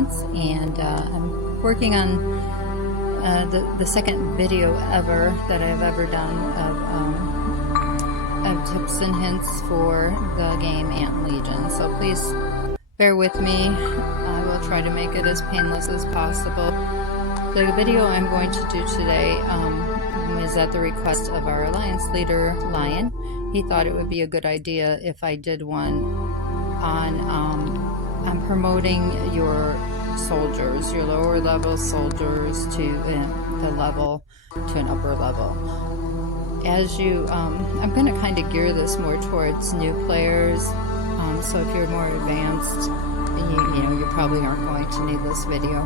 Alliance, and I'm working on the second video ever that I've ever done of tips and hints for the game Ant Legion. So please bear with me. I will try to make it as painless as possible. The video I'm going to do today is at the request of our Alliance leader, Lion. He thought it would be a good idea if I did one on promoting your soldiers, your lower level soldiers to an upper level. As you, I'm going to kind of gear this more towards new players. So if you're more advanced, you probably aren't going to need this video.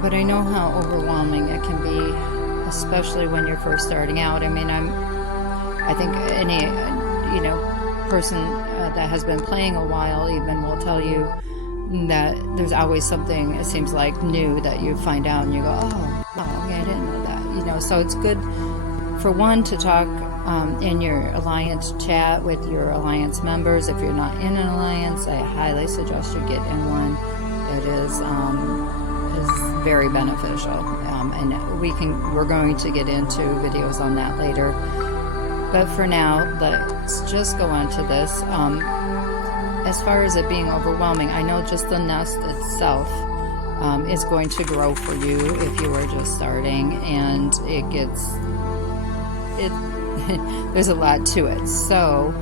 But I know how overwhelming it can be, especially when you're first starting out. I mean, I think any, person that has been playing a while even will tell you that there's always something, it seems like, new that you find out and you go, oh, okay, I didn't know that. So it's good for one to talk in your Alliance chat with your Alliance members. If you're not in an Alliance, I highly suggest you get in one. It is very beneficial, and we're going to get into videos on that later. But for now, let's just go on to this. As far as it being overwhelming, I know just the nest itself is going to grow for you if you are just starting, and there's a lot to it. So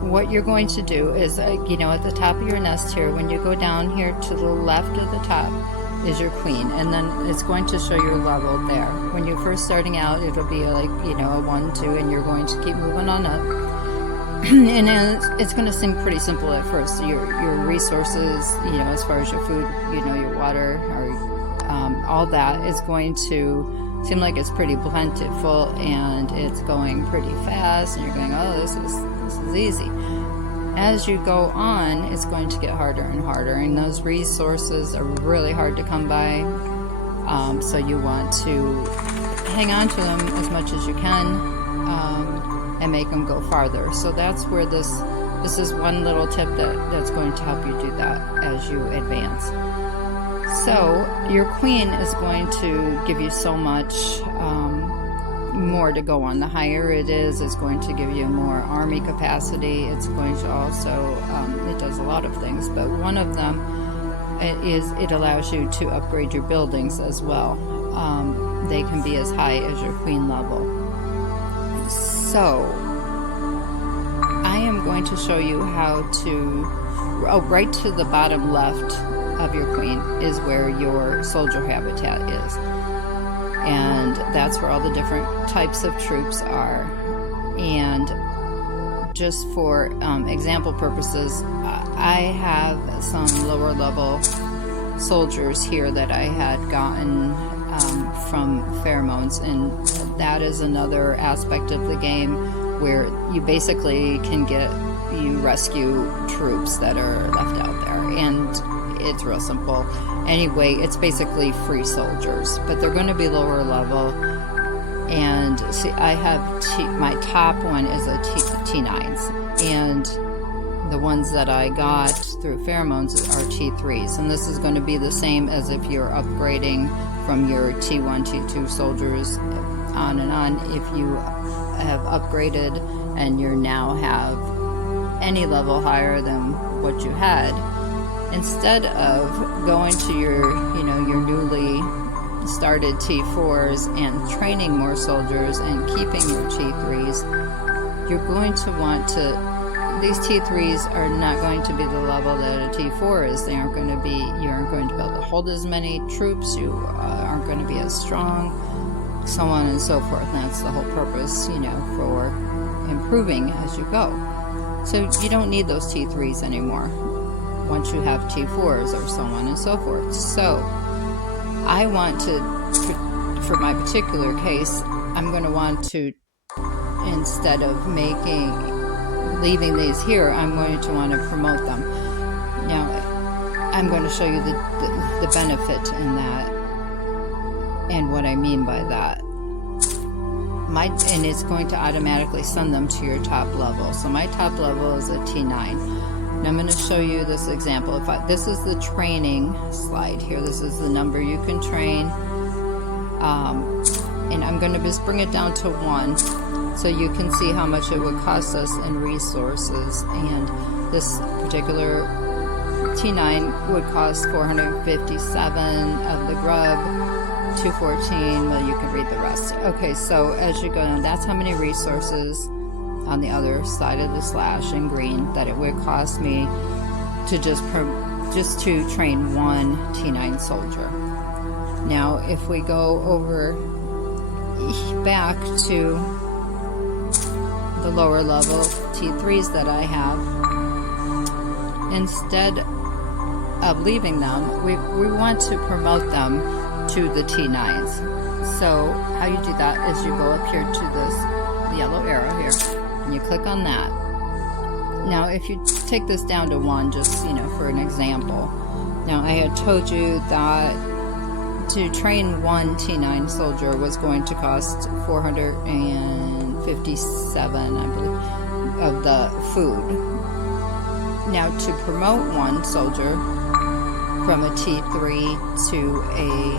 what you're going to do is, at the top of your nest here, when you go down here to the left of the top is your queen, and then it's going to show your level there. When you're first starting out, it'll be like, a 1, 2, and you're going to keep moving on up. And it's going to seem pretty simple at first. Your resources, as far as your food, your water, or all that is going to seem like it's pretty plentiful, and it's going pretty fast, and you're going, oh, this is easy. As you go on, it's going to get harder and harder, and those resources are really hard to come by. So you want to hang on to them as much as you can, and make them go farther. So that's where this is one little tip that's going to help you do that as you advance. So your queen is going to give you so much more to go on. The higher it is, it's going to give you more army capacity. It's going to also, it does a lot of things, but one of them is it allows you to upgrade your buildings as well. They can be as high as your queen level. So I am going to show you how to, right to the bottom left of your queen is where your soldier habitat is. And that's where all the different types of troops are. And just for example purposes, I have some lower level soldiers here that I had gotten from pheromones, and that is another aspect of the game where you basically you rescue troops that are left out there, and it's real simple. Anyway, it's basically free soldiers, but they're going to be lower level. And see, I have my top one is a T9s, and the ones that I got through pheromones are T3s, and this is going to be the same as if you're upgrading from your T1, T2 soldiers on and on. If you have upgraded and you now have any level higher than what you had, instead of going to your newly started T4s and training more soldiers and keeping your T3s, you're going to want to, these T3s are not going to be the level that a T4 is. You aren't going to be able to hold as many troops, you aren't going to be as strong, so on and so forth. And that's the whole purpose, for improving as you go. So you don't need those T3s anymore once you have T4s, or so on and so forth. So I want to, for my particular case, I'm going to want to, instead of leaving these here, I'm going to want to promote them. Now, I'm going to show you the benefit in that and what I mean by that. And it's going to automatically send them to your top level. So my top level is a T9. And I'm going to show you this example. This is the training slide here. This is the number you can train. And I'm going to just bring it down to 1 so you can see how much it would cost us in resources. And this particular T9 would cost 457 of the grub, 214. Well, you can read the rest. Okay, so as you go down, that's how many resources on the other side of the slash in green that it would cost me to just to train 1 T9 soldier. Now, if we go over back to the lower level T3s that I have, instead of leaving them, we want to promote them to the T9s. So how you do that is you go up here to this yellow arrow here, and you click on that. Now, if you take this down to 1, just, for an example. Now, I had told you that to train 1 T9 soldier was going to cost 457, I believe, of the food. Now, to promote 1 soldier from a T3 to a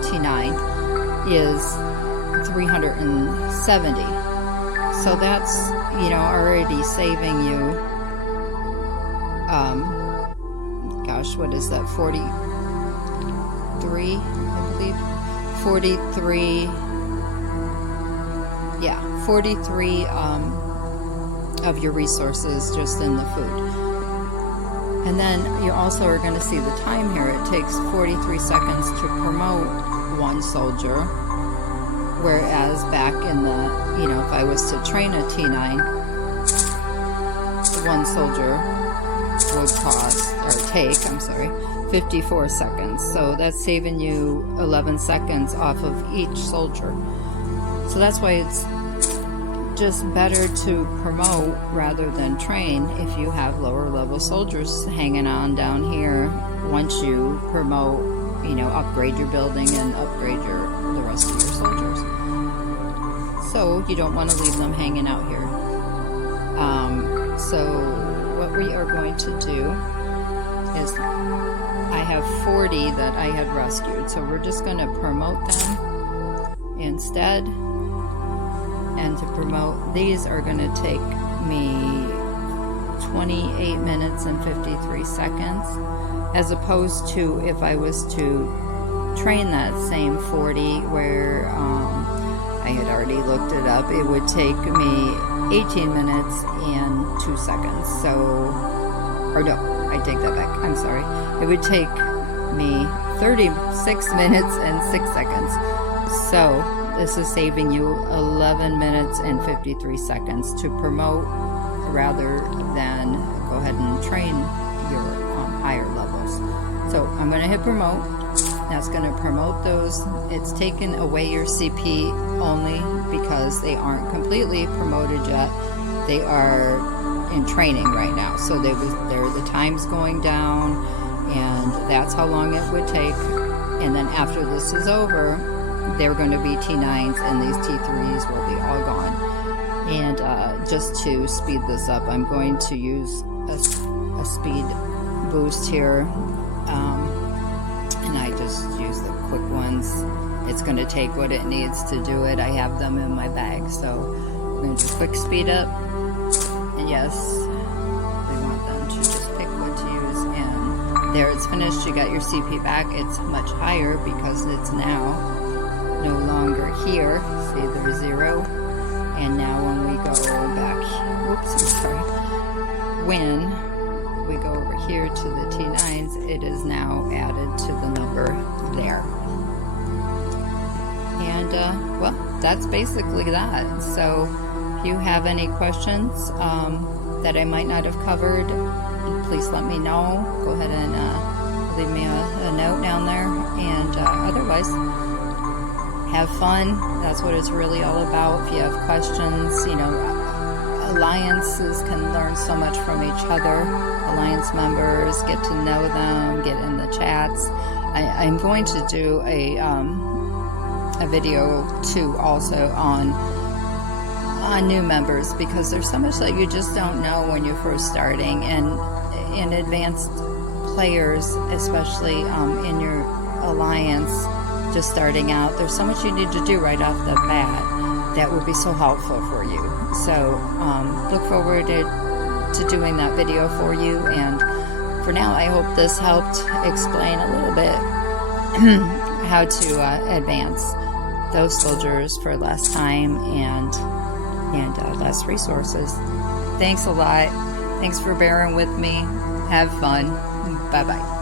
T9 is 370. So that's, already saving you, gosh, what is that, 43, I believe, 43, yeah, 43 of your resources just in the food. And then you also are going to see the time here. It takes 43 seconds to promote 1 soldier, whereas back in the, if I was to train a T9, 1 soldier would take 54 seconds. So that's saving you 11 seconds off of each soldier. So that's why it's just better to promote rather than train if you have lower level soldiers hanging on down here. Once you promote, upgrade your building and upgrade the rest of your soldiers. So you don't want to leave them hanging out here. So what we are going to do is, I have 40 that I had rescued, so we're just going to promote them instead. And to promote these are going to take me 28 minutes and 53 seconds, as opposed to if I was to train that same 40 where I had already looked it up, it would take me 18 minutes and 2 seconds. Or no, I take that back, I'm sorry. It would take me 36 minutes and 6 seconds. So this is saving you 11 minutes and 53 seconds to promote rather than go ahead and train your higher levels. So I'm going to hit promote. That's going to promote those. It's taken away your CP only because they aren't completely promoted yet. They are in training right now. So the time's going down, and that's how long it would take. And then after this is over, they're going to be T9s, and these T3s will be all gone. And just to speed this up, I'm going to use a speed boost here, and I just use the quick ones. It's going to take what it needs to do it. I have them in my bag, so I'm going to just quick speed up. And yes, we want them to just pick what to use. And there, it's finished. You got your CP back. It's much higher because it's now no longer here. See, there's 0. And now when we go back, whoops, I'm sorry. When we go over here to the T9s, it is now added to the number there. And, well, that's basically that. So if you have any questions that I might not have covered, please let me know. Go ahead and leave me a note down there. And otherwise, have fun. That's what it's really all about. If you have questions, alliances can learn so much from each other. Alliance members, get to know them, get in the chats. I'm going to do a video too also on on new members, because there's so much that you just don't know when you're first starting, and in advanced players, especially in your alliance, just starting out, there's so much you need to do right off the bat that would be so helpful for you. So look forward to doing that video for you, and for now I hope this helped explain a little bit how to advance those soldiers for less time and less resources. Thanks a lot. Thanks for bearing with me. Have fun. Bye-bye.